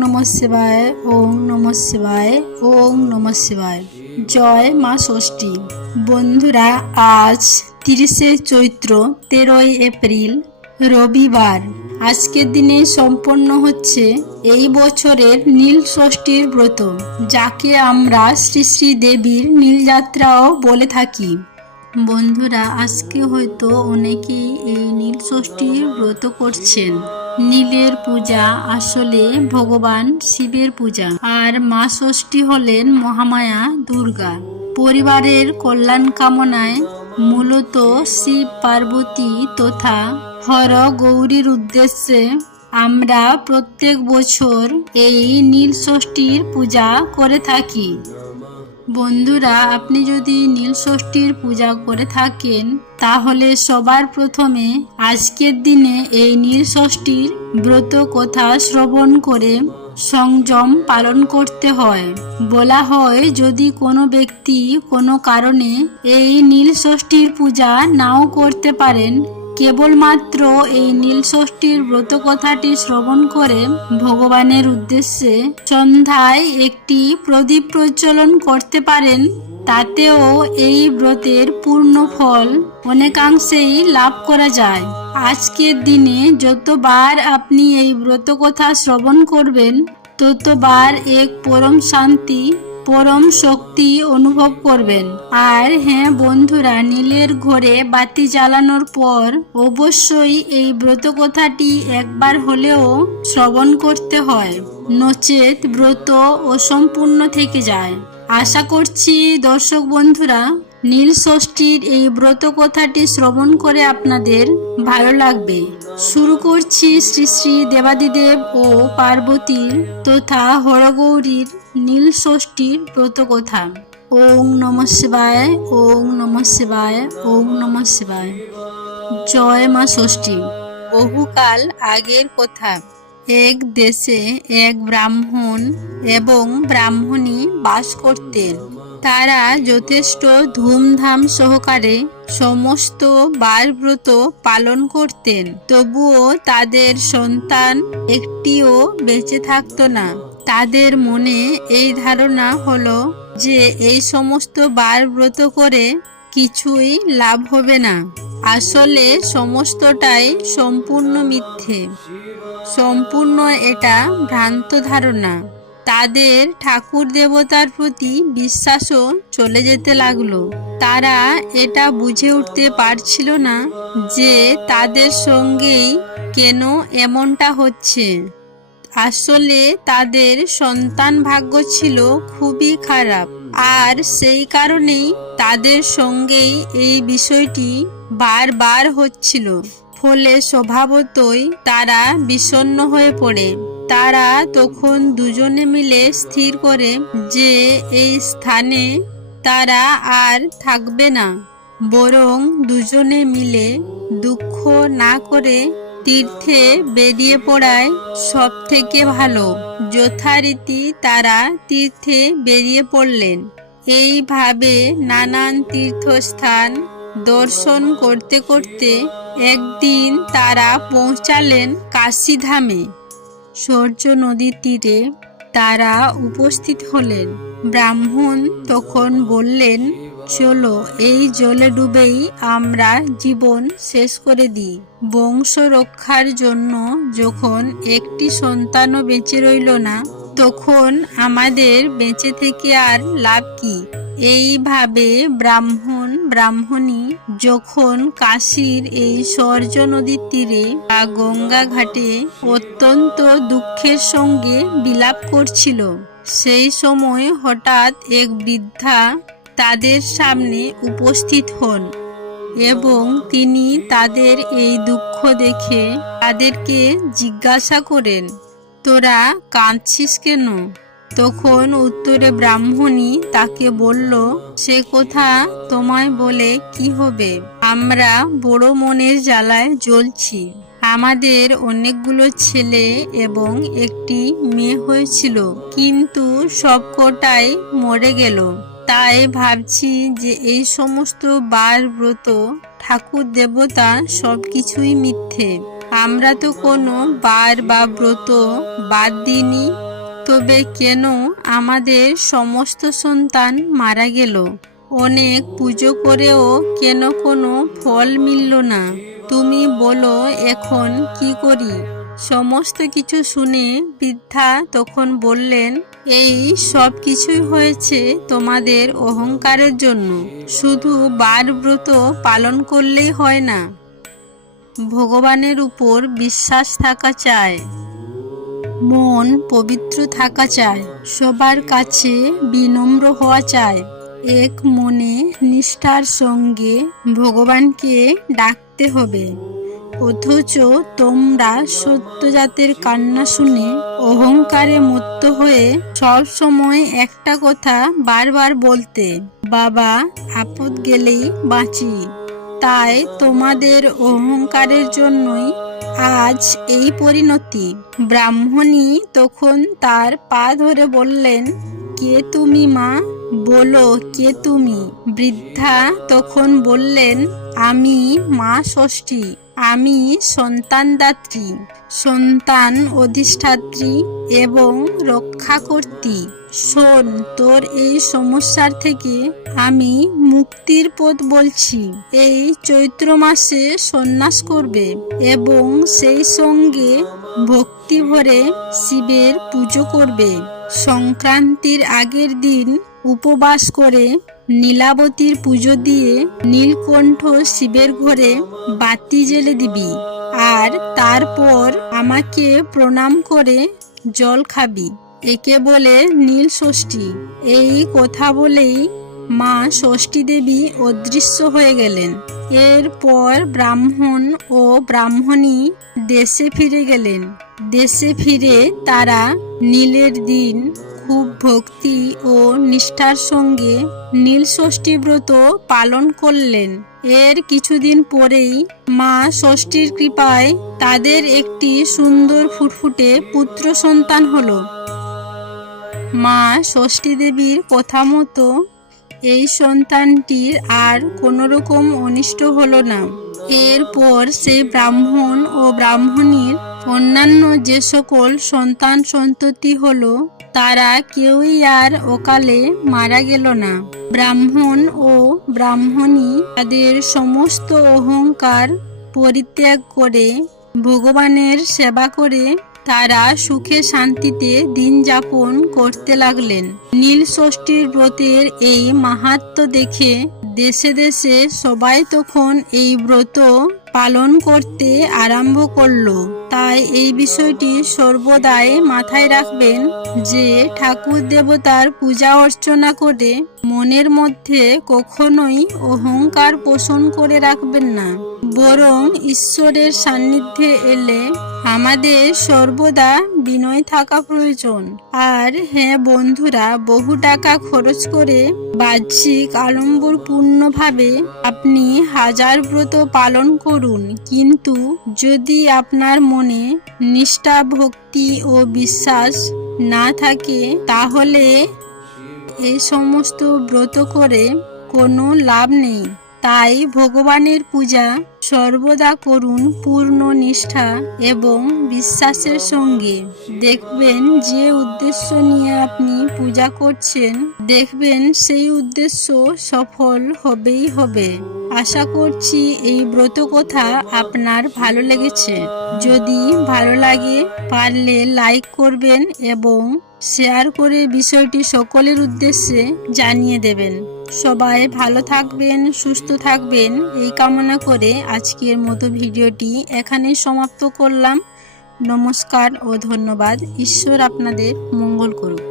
নমঃ শিবায়, ওম নমঃ শিবায়, ওম নমঃ শিবায়। জয় মা ষষ্ঠী। বন্ধুরা, আজ 30শে চৈত্র, 13ই এপ্রিল, রবিবার। আজকের দিনে সম্পন্ন হচ্ছে এই বছরের নীল ষষ্ঠীর ব্রত, যাকে আমরা শ্রী শ্রী দেবীর নীলযাত্রাও বলে থাকি। বন্ধুরা, আজকে হয়তো অনেকেই এই নীল ষষ্ঠীর ব্রত করছেন। নীলের পূজা আসলে ভগবান শিবের পূজা, আর মা ষষ্ঠী হলেন মহামায়া দুর্গা। পরিবারের কল্যাণ কামনায় মূলত শিব পার্বতী তথা হর গৌরীর উদ্দেশ্যে আমরা প্রত্যেক বছর এই নীল ষষ্ঠীর পূজা করে থাকি। বন্ধুরা, আপনি যদি নীল ষষ্ঠীর পূজা করে থাকেন, তাহলে সবার প্রথমে আজকের দিনে এই নীল ষষ্ঠীর ব্রত কথা শ্রবণ করে সংযম পালন করতে হয়। বলা হয়, যদি কোনো ব্যক্তি কোনো কারণে এই নীল ষষ্ঠীর পূজা নাও করতে পারেন, কেবলমাত্র এই নীল ষষ্ঠীর ব্রত কথাটি শ্রবণ করে ভগবানের উদ্দেশ্যে সন্ধ্যায় একটি প্রদীপ প্রজ্বলন করতে পারেন, তাতেও এই ব্রতের পূর্ণ ফল অনেকাংশেই লাভ করা যায়। আজকের দিনে যতবার আপনি এই ব্রত কথা শ্রবণ করবেন, ততবার এক পরম শান্তি, পরম শক্তি অনুভব করবেন। আর হ্যাঁ বন্ধুরা, নীলের ঘরে বাতি জ্বালানোর পর অবশ্যই এই ব্রত কথাটি একবার হলেও শ্রবণ করতে হয়, নচেত ব্রত অসম্পূর্ণ থেকে যায়। আশা করছি দর্শক বন্ধুরা, নীল ষষ্ঠীর এই ব্রত কথাটি শ্রবণ করে আপনাদের ভালো লাগবে। শুরু করছি শ্রী শ্রী দেবাদিদেব ও পার্বতীর তথা হরগৌরীর নীল ষষ্ঠীর ব্রত কথা। ওম নমঃ শিবায়, ওম নমঃ শিবায়, ওম নমঃ শিবায়। জয় মা ষষ্ঠী। বহুকাল আগের কথা। এক দেশে এক ব্রাহ্মণ এবং ব্রাহ্মণী বাস করতেন। তারা যথেষ্ট ধুমধাম সহকারে সমস্ত বারব্রত পালন করতেন, তবুও তাদের সন্তান একটিও বেঁচে থাকতো না। তাদের মনে এই ধারণা হলো যে এই সমস্ত বারব্রত করে কিছুই লাভ হবে না। আসলে সমস্তটাই সম্পূর্ণ মিথ্যে, সম্পূর্ণ এটা ভ্রান্ত ধারণা। তাদের ঠাকুর দেবতার প্রতি বিশ্বাসও চলে যেতে লাগলো। তারা এটা বুঝে উঠতে পারছিল না যে তাদের সঙ্গেই কেন এমনটা হচ্ছে। আসলে তাদের সন্তান ভাগ্য ছিল খুবই খারাপ, আর সেই কারণেই তাদের সঙ্গেই এই বিষয়টি বারবার হচ্ছিল। ফলে স্বভাবতই তারা বিষণ্ণ হয়ে পড়ে। তারা তখন দুজনে মিলে স্থির করে যে এই স্থানে তারা আর থাকবে না, বরং দুজনে মিলে দুঃখ না করে তীর্থে বেরিয়ে পড়ায় সব থেকে ভালো। যথারীতি তারা তীর্থে বেরিয়ে পড়লেন। এইভাবে নানান তীর্থস্থান দর্শন করতে করতে একদিন তারা পৌঁছালেন কাশীধামে। সূর্য নদীর তীরে তারা উপস্থিত হলেন। ব্রাহ্মণ তখন বললেন, চলো এই জলে ডুবেই আমরা জীবন শেষ করে দিই। বংশ রক্ষার জন্য যখন একটি সন্তানও বেঁচে রইল না, তখন আমাদের বেঁচে থেকে আর লাভ কি? এইভাবে ব্রাহ্মণ ব্রাহ্মণী যখন কাশীর এই সূর্য নদীর তীরে বা গঙ্গা ঘাটে অত্যন্ত দুঃখের সঙ্গে বিলাপ করছিল, সেই সময় হঠাৎ এক বৃদ্ধা তাদের সামনে উপস্থিত হন এবং তিনি তাদের এই দুঃখ দেখে তাদেরকে জিজ্ঞাসা করেন, তোরা কাঁদছিস কেন? তখন উত্তরে ব্রাহ্মণী তাকে বলল, সে কথা তোমায় বলে কি হবে, আমরা বড় মনের জ্বালায় জ্বলছি। আমাদের অনেকগুলো ছেলে এবং একটি মেয়ে হয়েছিল, কিন্তু সবকটাই মরে গেল। তাই ভাবছি যে এই সমস্ত বার ব্রত, ঠাকুর দেবতা সবকিছুই মিথ্যে। আমরা তো কোনো বার বা ব্রত বাদ দিইনি, তবে কেন আমাদের সমস্ত সন্তান মারা গেল? অনেক পুজো করেও কেন কোনো ফল মিলল না? তুমি বলো এখন কি করি? সমস্ত কিছু শুনে বৃদ্ধা তখন বললেন, এই সব কিছুই হয়েছে তোমাদের অহংকারের জন্য। শুধু বার ব্রত পালন করলেই হয় না, ভগবানের উপর বিশ্বাস থাকা চাই, মন পবিত্র থাকা চাই, সবার কাছে বিনম্র হওয়া চাই, এক মনে নিষ্ঠার সঙ্গে ভগবানকে ডাকতে হবে। অথচ তোমরা সত্যজাতের কান্না শুনে অহংকারে মত্ত হয়ে সব সময় একটা কথা বারবার বলতে, বাবা আপদ গেলেই বাঁচি। তাই তোমাদের অহংকারের জন্যই আজ এই পরিণতি। ব্রাহ্মণী তখন তার পা ধরে বললেন, কে তুমি মা? বলো কে তুমি? বৃদ্ধা তখন বললেন, আমি মা ষষ্ঠী, আমি সন্তানদাত্রী, সন্তান অধিষ্ঠাত্রী এবং রক্ষাকর্ত্রী। শোন, তোর এই সমস্যার থেকে আমি মুক্তির পথ বলছি। এই চৈত্র মাসে সন্ন্যাস করবে এবং সেই সঙ্গে ভক্তি ভরে শিবের পুজো করবে। সংক্রান্তির আগের দিন উপবাস করে নীলাবতীর পুজো দিয়ে নীলকণ্ঠ শিবের ঘরে বাতি জ্বেলে দিবি, আর তারপর আমাকে প্রণাম করে জল খাবি। একে বলে নীল ষষ্ঠী। এই কথা বলেই মা ষষ্ঠী দেবী অদৃশ্য হয়ে গেলেন। এরপর ব্রাহ্মণ ও ব্রাহ্মণী দেশে ফিরে গেলেন। দেশে ফিরে তারা নীলের দিন খুব ভক্তি ও নিষ্ঠার সঙ্গে নীল ষষ্ঠী ব্রত পালন করলেন। এর কিছুদিন পরেই মা ষষ্ঠীর কৃপায় তাদের একটি সুন্দর ফুটফুটে পুত্র সন্তান হলো। মা ষষ্ঠী দেবীর কথা মতো এই সন্তানটির আর কোনো রকম অনিষ্ট হলো না। এরপর সেই ব্রাহ্মণ ও ব্রাহ্মণীর অন্যান্য যে সকল সন্তান সন্ততি হলো, তারা কেউই আর অকালে মারা গেল না। ব্রাহ্মণ ও ব্রাহ্মণী তাদের সমস্ত অহংকার পরিত্যাগ করে ভগবানের সেবা করে তারা সুখে শান্তিতে দিন যাপন করতে লাগলেন। নীল ষষ্ঠীর ব্রতের এই মাহাত্ম্য দেখে দেশে দেশে সবাই তখন এই ব্রত পালন করতে আরম্ভ করলো। তাই এই বিষয়টি সর্বদাই মাথায় রাখবেন যে ঠাকুর দেবতার পূজা অর্চনা করে মনের মধ্যে কখনোই অহংকার পোষণ করে রাখবেন না, বরং ঈশ্বরের সান্নিধ্যে এলে আমাদের সর্বদা বিনয় থাকা প্রয়োজন। আর হ্যাঁ বন্ধুরা, বহু টাকা খরচ করে বাহ্যিক আড়ম্বরপূর্ণভাবে আপনি হাজার ব্রত পালন করুন, কিন্তু যদি আপনার মনে নিষ্ঠা, ভক্তি ও বিশ্বাস না থাকে, তাহলে এই সমস্ত ব্রত করে কোনো লাভ নেই। তাই ভগবানের পূজা সর্বদা করুন পূর্ণ নিষ্ঠা এবং বিশ্বাসের সঙ্গে। দেখবেন যে উদ্দেশ্য নিয়ে আপনি পূজা করছেন, দেখবেন সেই উদ্দেশ্য সফল হবেই হবে। আশা করছি এই ব্রত কথা আপনার ভালো লেগেছে। যদি ভালো লাগে পারলে লাইক করবেন এবং শেয়ার করে বিষয়টি সকলের উদ্দেশ্যে জানিয়ে দেবেন। সবাই ভালো থাকবেন, সুস্থ থাকবেন এই কামনা করে আজকের মতো ভিডিওটি এখানেই সমাপ্ত করলাম। নমস্কার ও ধন্যবাদ। ঈশ্বর আপনাদের মঙ্গল করুক।